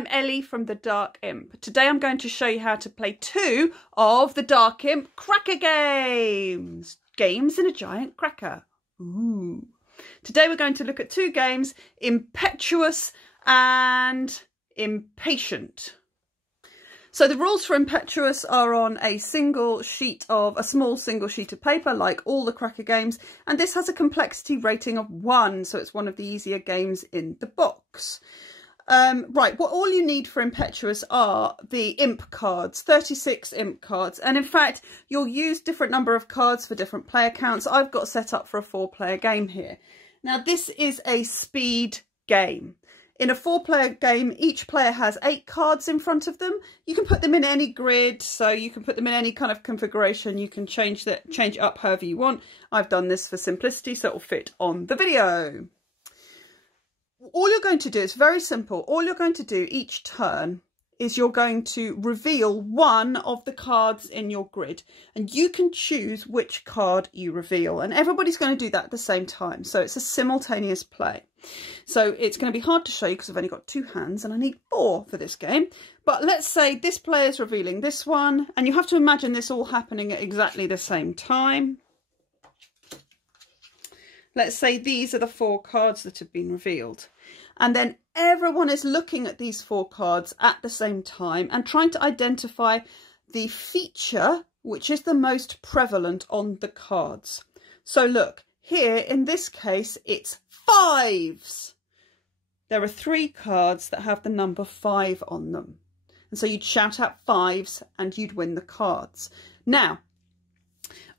I'm Ellie from the Dark Imp. Today I'm going to show you how to play 2 of the Dark Imp Cracker Games. Games in a giant cracker. Ooh. Today we're going to look at 2 games, IMPetuous and IMPatient. So the rules for IMPetuous are on a small sheet of paper, like all the Cracker Games, and this has a complexity rating of 1, so it's one of the easier games in the box. Right, what all you need for IMPetuous are the imp cards, 36 imp cards, and in fact you'll use different number of cards for different player counts. I've got set up for a 4-player game here. Now this is a speed game. In a 4-player game, each player has 8 cards in front of them. You can put them in any grid, so you can put them in any kind of configuration. You can change it up however you want. I've done this for simplicity, so it will fit on the video. All you're going to do is very simple. All you're going to do each turn is you're going to reveal one of the cards in your grid, and you can choose which card you reveal, and everybody's going to do that at the same time, so it's a simultaneous play. So it's going to be hard to show you because I've only got 2 hands and I need 4 for this game, but let's say this player is revealing this one, and you have to imagine this all happening at exactly the same time. Let's say these are the 4 cards that have been revealed. And then everyone is looking at these 4 cards at the same time and trying to identify the feature which is the most prevalent on the cards. So look, here in this case it's 5s. There are 3 cards that have the number 5 on them. And so you'd shout out 5s and you'd win the cards. Now,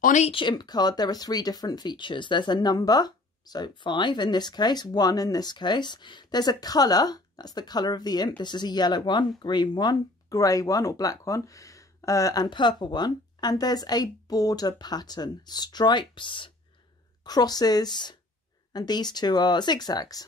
on each imp card there are 3 different features. There's a number. So 5 in this case, 1 in this case. There's a colour, that's the colour of the imp. This is a yellow one, green one, grey one or black one, and purple one. And there's a border pattern, stripes, crosses, and these 2 are zigzags.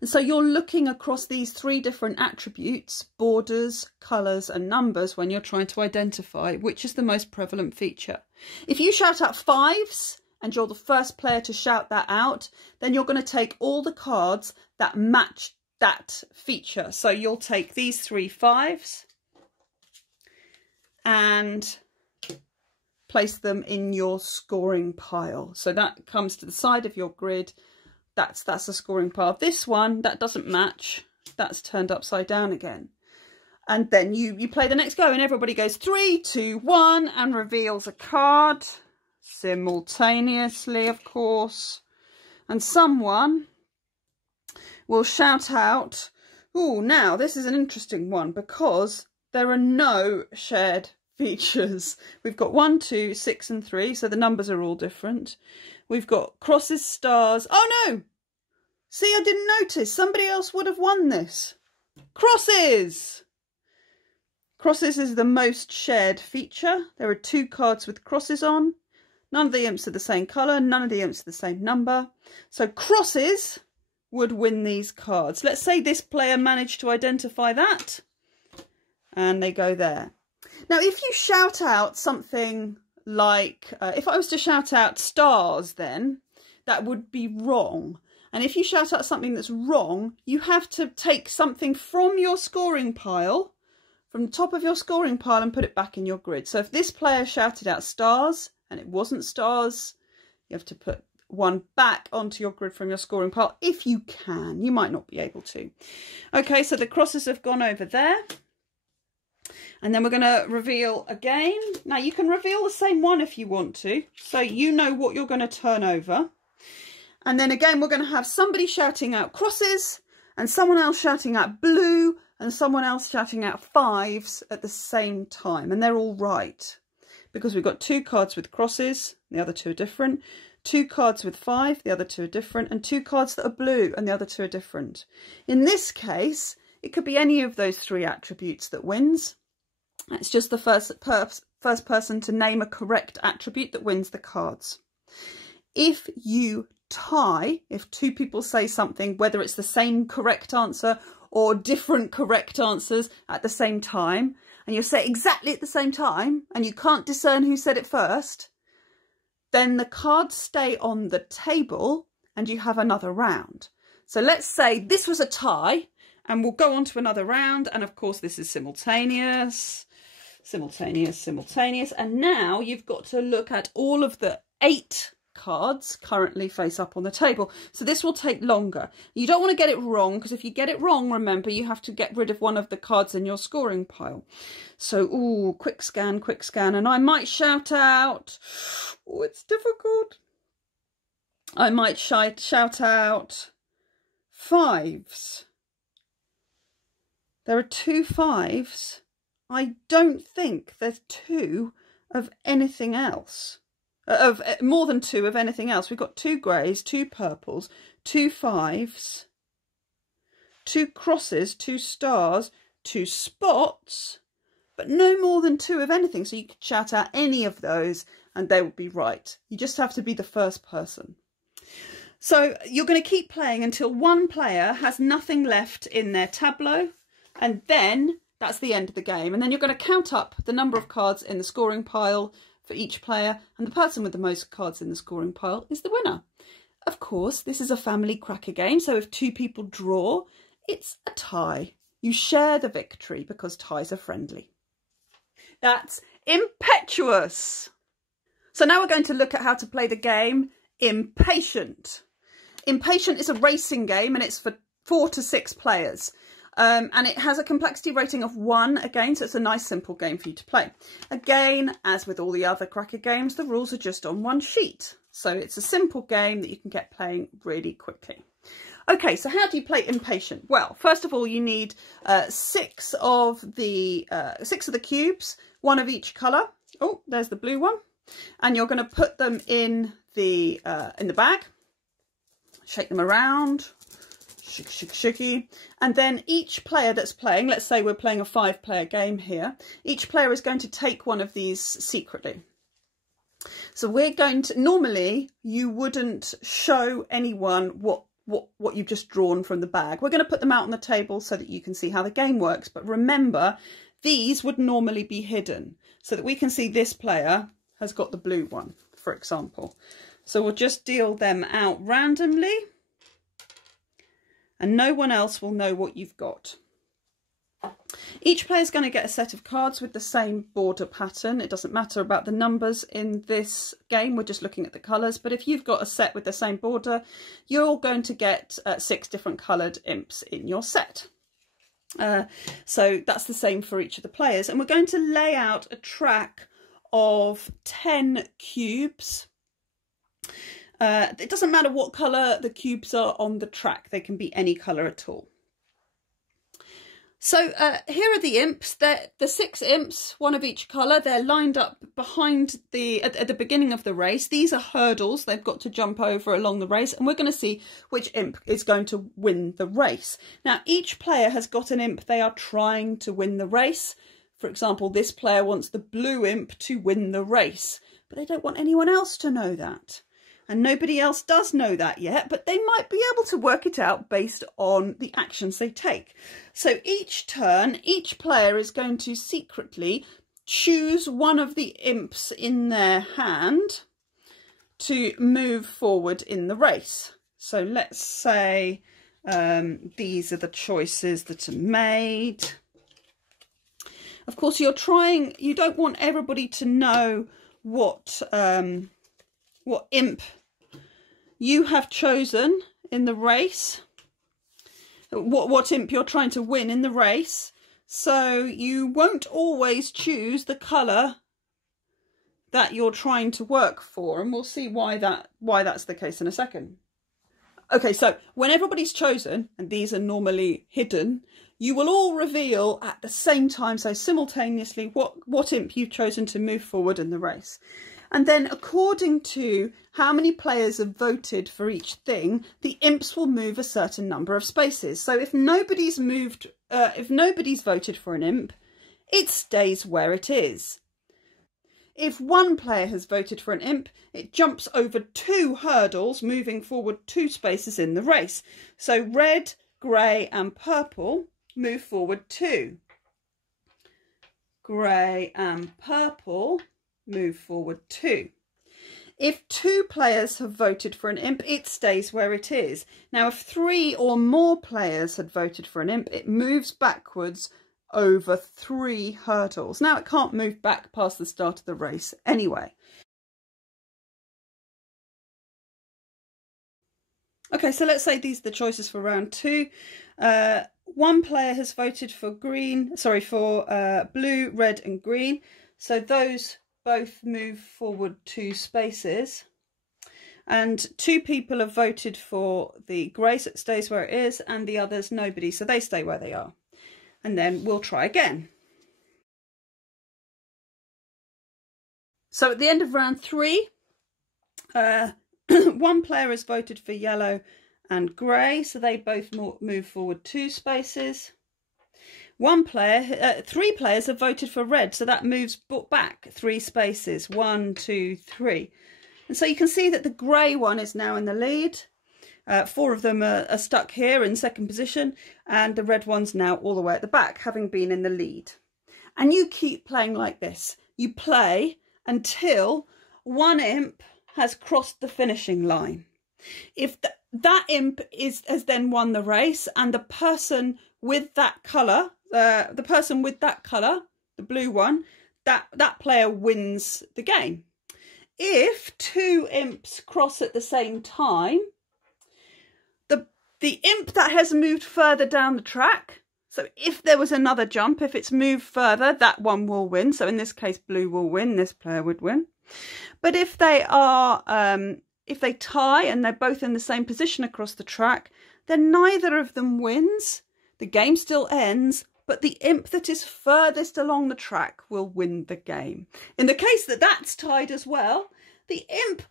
And so you're looking across these 3 different attributes, borders, colours and numbers, when you're trying to identify which is the most prevalent feature. If you shout out 5s, and you're the first player to shout that out, then you're going to take all the cards that match that feature. So you'll take these 3 5s and place them in your scoring pile. So that comes to the side of your grid. That's a scoring pile. This one, that doesn't match. That's turned upside down again. And then you play the next go, and everybody goes 3, 2, 1 and reveals a card. Simultaneously, of course, and someone will shout out, oh, now this is an interesting one because there are no shared features. We've got 1, 2, 6 and 3, so the numbers are all different. We've got crosses, stars. Oh no, see, I didn't notice, somebody else would have won this. Crosses is the most shared feature. There are 2 cards with crosses on. None of the imps are the same colour, none of the imps are the same number. So crosses would win these cards. Let's say this player managed to identify that, and they go there. Now if you shout out something like, if I was to shout out stars, then that would be wrong. And if you shout out something that's wrong, you have to take something from your scoring pile, from the top of your scoring pile, and put it back in your grid. So if this player shouted out stars, and it wasn't stars, you have to put one back onto your grid from your scoring pile, if you can. You might not be able to. Okay, so the crosses have gone over there. And then we're going to reveal again. Now you can reveal the same one if you want to, so you know what you're going to turn over. And then again, we're going to have somebody shouting out crosses, and someone else shouting out blue, and someone else shouting out 5s at the same time. And they're all right, because we've got 2 cards with crosses, the other 2 are different, 2 cards with 5, the other 2 are different, and 2 cards that are blue, and the other 2 are different. In this case, it could be any of those 3 attributes that wins. It's just the first person to name a correct attribute that wins the cards. If you tie, if 2 people say something, whether it's the same correct answer or different correct answers at the same time, and you say exactly at the same time, and you can't discern who said it first, then the cards stay on the table and you have another round. So let's say this was a tie and we'll go on to another round. And of course, this is simultaneous, simultaneous, simultaneous. And now you've got to look at all of the 8 cards currently face up on the table. So this will take longer. You don't want to get it wrong, because if you get it wrong, remember, you have to get rid of one of the cards in your scoring pile. So, ooh, quick scan, and I might shout out, oh, it's difficult. I might shout out 5s. There are 2 5s. I don't think there's 2 of anything else. Of more than 2 of anything else. We've got 2 greys, 2 purples, 2 5s, 2 crosses, 2 stars, 2 spots, but no more than 2 of anything. So you could shout out any of those and they would be right. You just have to be the first person. So you're going to keep playing until one player has nothing left in their tableau, and then that's the end of the game. And then you're going to count up the number of cards in the scoring pile for each player, and the person with the most cards in the scoring pile is the winner. Of course, this is a family cracker game, so if 2 people draw, it's a tie. You share the victory because ties are friendly. That's IMPetuous. So now we're going to look at how to play the game IMPatient. IMPatient is a racing game, and it's for 4 to 6 players. And it has a complexity rating of 1 again, so it's a nice simple game for you to play. Again, as with all the other cracker games, the rules are just on one sheet. So it's a simple game that you can get playing really quickly. Okay, so how do you play IMPatient? Well, first of all, you need 6 of the cubes, 1 of each colour. Oh, there's the blue one. And you're going to put them in the bag, shake them around. Shiki. And then each player that's playing, let's say we're playing a 5-player game here, each player is going to take one of these secretly. So we're going to, normally you wouldn't show anyone what you've just drawn from the bag. We're going to put them out on the table so that you can see how the game works. But remember, these would normally be hidden so that we can see this player has got the blue one, for example. So we'll just deal them out randomly, and no one else will know what you've got. Each player is going to get a set of cards with the same border pattern. It doesn't matter about the numbers in this game, we're just looking at the colours. But if you've got a set with the same border, you're going to get 6 different coloured imps in your set. So that's the same for each of the players. And we're going to lay out a track of 10 cubes. It doesn't matter what colour the cubes are on the track, they can be any colour at all. So here are the imps. They're the 6 imps, 1 of each colour. They're lined up behind at the beginning of the race. These are hurdles they've got to jump over along the race, and we're going to see which imp is going to win the race. Now each player has got an imp they are trying to win the race. For example, this player wants the blue imp to win the race, but they don't want anyone else to know that. And nobody else does know that yet, but they might be able to work it out based on the actions they take. So each turn, each player is going to secretly choose one of the imps in their hand to move forward in the race. So let's say these are the choices that are made. Of course, you don't want everybody to know what imp you have chosen in the race, what imp you're trying to win in the race. So you won't always choose the colour that you're trying to work for, and we'll see why that's the case in a second. Okay, so when everybody's chosen, and these are normally hidden, you will all reveal at the same time, so simultaneously, what imp you've chosen to move forward in the race. And then according to how many players have voted for each thing, the imps will move a certain number of spaces. So if nobody's voted for an imp, it stays where it is. If one player has voted for an imp, it jumps over 2 hurdles, moving forward 2 spaces in the race. So red, grey and purple move forward 2. Grey and purple move forward 2. If 2 players have voted for an imp, it stays where it is. Now, if 3 or more players had voted for an imp, it moves backwards over 3 hurdles. Now, it can't move back past the start of the race anyway. Okay, so let's say these are the choices for round 2. 1 player has voted for blue, red and green. So those both move forward 2 spaces. And 2 people have voted for the grey, so it stays where it is, and the others nobody, so they stay where they are. And then we'll try again. So at the end of round 3, 1 player has voted for yellow and grey, so they both move forward 2 spaces. 3 players have voted for red, so that moves back 3 spaces. 1, 2, 3. And so you can see that the grey one is now in the lead. 4 of them are stuck here in second position, and the red one's now all the way at the back, having been in the lead. And you keep playing like this. You play until 1 imp has crossed the finishing line. If that imp has then won the race, and the person with that colour, the blue one, that player wins the game. If 2 imps cross at the same time, the imp that has moved further down the track, so if there was another jump, if it's moved further, that one will win. So in this case, blue will win, this player would win. But if they tie and they're both in the same position across the track, then neither of them wins. The game still ends, but the imp that is furthest along the track will win the game. In the case that that's tied as well, the imp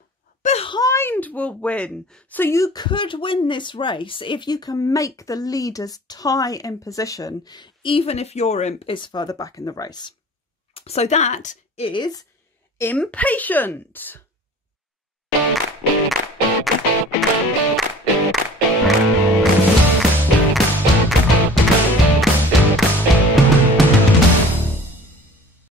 behind will win. So you could win this race if you can make the leaders tie in position, even if your imp is further back in the race. So that is IMPatient.